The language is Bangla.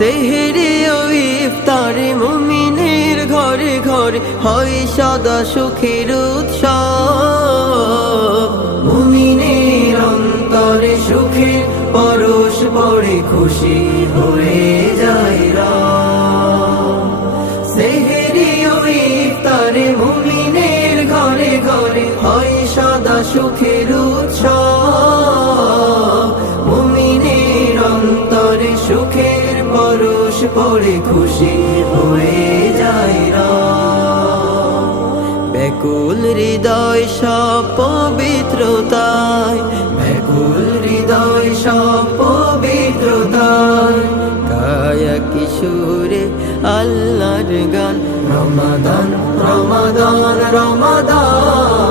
সেহরি ও ইফতারে মুমিনের ঘরে ঘরে হয় সদা সুখের উৎসব। মুমিনের অন্তরে সুখের পরশ পড়ে খুশি হয়ে যায় রব। সেহরি ও ইফতারে মুমিনের ঘরে ঘরে হয় সদা সুখের উৎসব। মুমিনের অন্তরে সুখের পরশ পড়ে খুশি হয়ে যায় রব। ব্যাকুল হৃদয় সব পবিত্রতায়, ব্যাকুল হৃদয় সব পবিত্রতায় গায় কিশোরে আল্লাহর গান। রমাদান রমাদান রমাদান